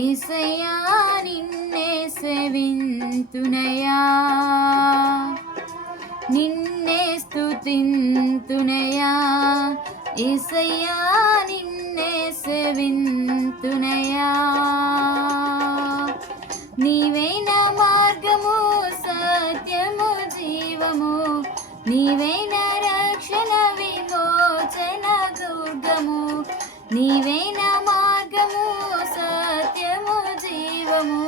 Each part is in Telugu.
యేసయ్యా నిన్నే సేవింతునయ్యా, నిన్నే స్తుతింతునయ్యా, యేసయ్యా నిన్నే సేవింతునయ్యా. నీవైన మార్గము సత్యము జీవము, నీవైన రక్షణ విమోచన దుర్గము, నీవైన మార్గము సత్యము జీవము,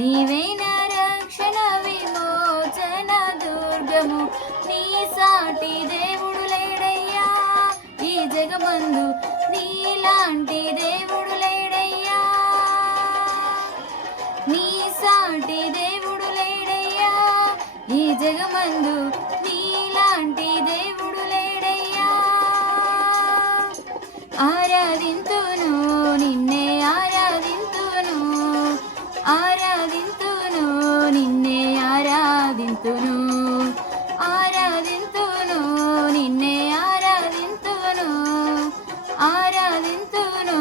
నీవైన రక్షణ విమోచన దుర్గము. నీ సాటి దేవుడు లేడయ్యా ఈ జగమందు, నీలాంటి దేవుడు లేడయ్యా, నీ సాటి దేవుడు లేడయ్యా ఈ జగమందు, నీలాంటి దేవుడు లేడయ్యా. ఆరాధింతును నిన్నే ఆరాధింతును, ఆరాధింతును నిన్నే ఆరాధింతును, ఆరాధింతును నిన్నే ఆరాధింతును, ఆరాధింతును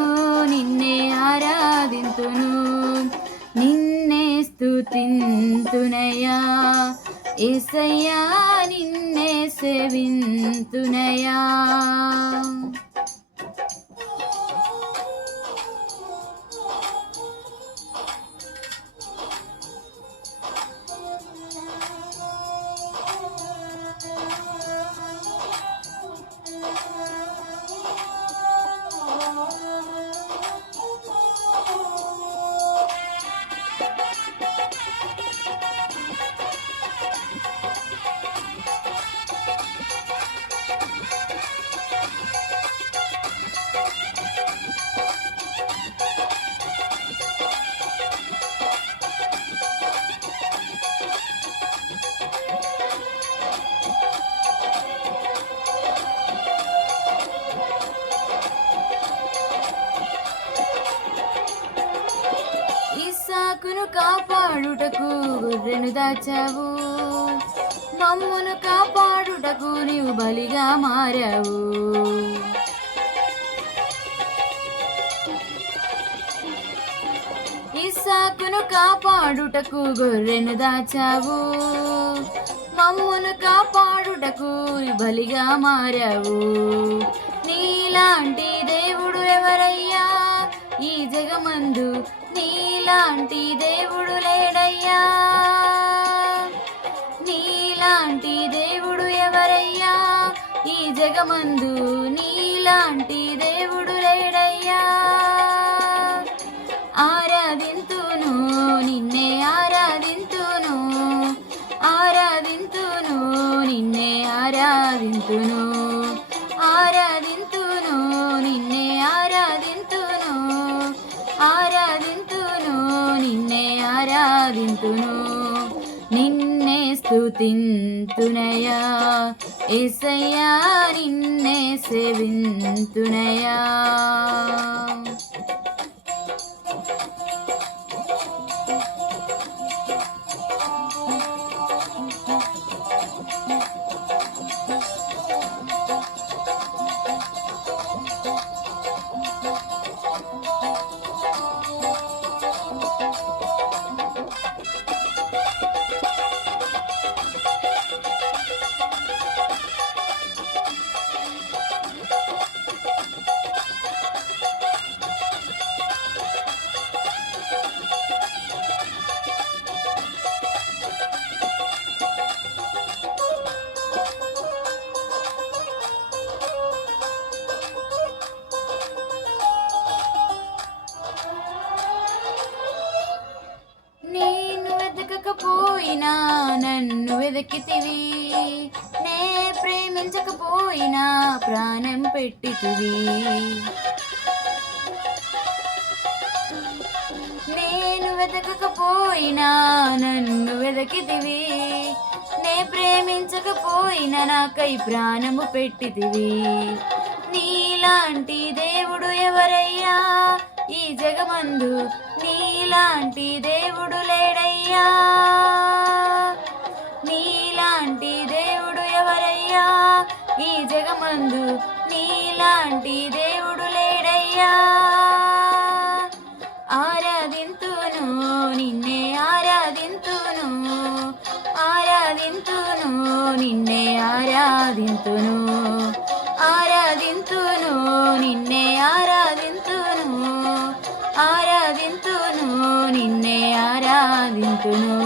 నిన్నే ఆరాధింతును, నిన్నే స్తుతింతునయ్యా, యేసయ్యా నిన్నే సేవింతునయ్యా. ఇస్సాకును కాపాడుటకు గొర్రెను దాచావు, మమ్మును కాపాడుటకు నీవు బలిగా మారావు. ఇస్సాకును కాపాడుటకు గొర్రెను దాచావు, మమ్మును కాపాడుటకు బలిగా మారావు. నీలాంటి దేవుడు ఎవరయ్యా ఈ జగమందు, నీలాంటి దేవుడు లేడయ్యా, నీలాంటి దేవుడు ఎవరయ్యా ఈ జగమందు, నీలాంటి దేవుడు లేడయ్యా. ఆరాధింతును నిన్నే ఆరాధింతును, ఆరాధింతును నిన్నే ఆరాధింతును, ఆరాధింతును నిన్నే ఆరాధింతును, ఆరాధింతును నిన్నే ఆరాధింతును, నిన్నే స్తుతింతునయ్యా, యేసయ్యా నిన్నే సేవింతునయ్యా. పోయినా నన్ను వెదకితివి, నే ప్రేమించకపోయినా ప్రాణం పెట్టితివి. నేను వెతకకపోయినా నన్ను వెదకితివి, నే ప్రేమించకపోయినా నాకై ప్రాణము పెట్టితివి. నీలాంటి దేవుడు ఎవరయ్యా ఈ జగమందు, నీలాంటి దేవుడు లేడయ్యా, నీలాంటి దేవుడు ఎవరయ్యా ఈ జగమందు, నీలాంటి దేవుడు లేడయ్యా. ఆరాధి నిన్నే ఆరాధింతును ఆరాధింతును నిన్నే ఆరాధింతును ఆరాధింతును నిన్నే ఆరాధింతును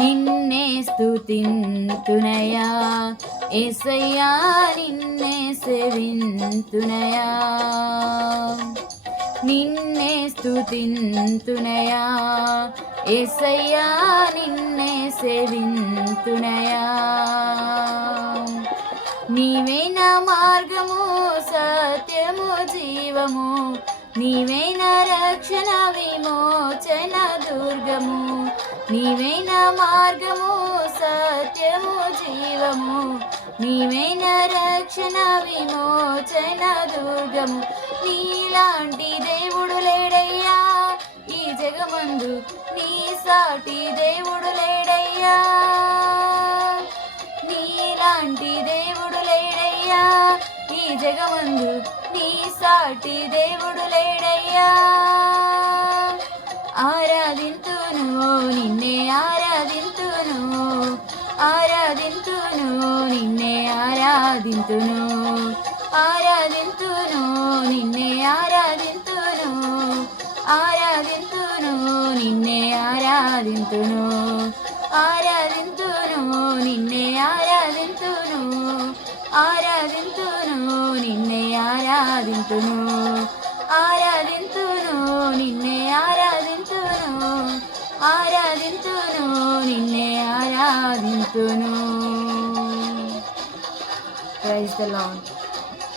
నిన్నే స్తుతింతునయా యేసయ్యా నిన్నే సేవింతునయా నిన్నే స్తుతింతునయా యేసయ్యా నిన్నే సేవింతునయా నీవే నా మార్గము సత్యము జీవము నీవే నా రక్షణ విమోచన దుర్గము నీవే నా మార్గము సత్యము జీవము నీవే నా రక్షణ విమోచన దుర్గము నీలాంటి దేవుడు లేడయ్యా ఈ జగమందు నీ సాటి దేవుడు లేడయ్యా నీలాంటి దేవుడు లేడయ్యా ఈ జగమందు నీ సాటి దేవుడు లేడయ్యా ఆరాధింతును నిన్నే ఆరాధింతును ఆరాధింతును నిన్నే ఆరాధింతును ఆరాధింతును నిన్నే ఆరాధింతును ఆరాధింతును నిన్నే ఆరాధింతును ఆరాధింతును నిన్నే ఆరాధింతును ఆరాధింతును నిన్నే ఆరాధింతును ఆరాధింతును నిన్నే ఆరాధింతును ఆరాధింతును నిన్నే ఆరాధింతును. Praise the lord.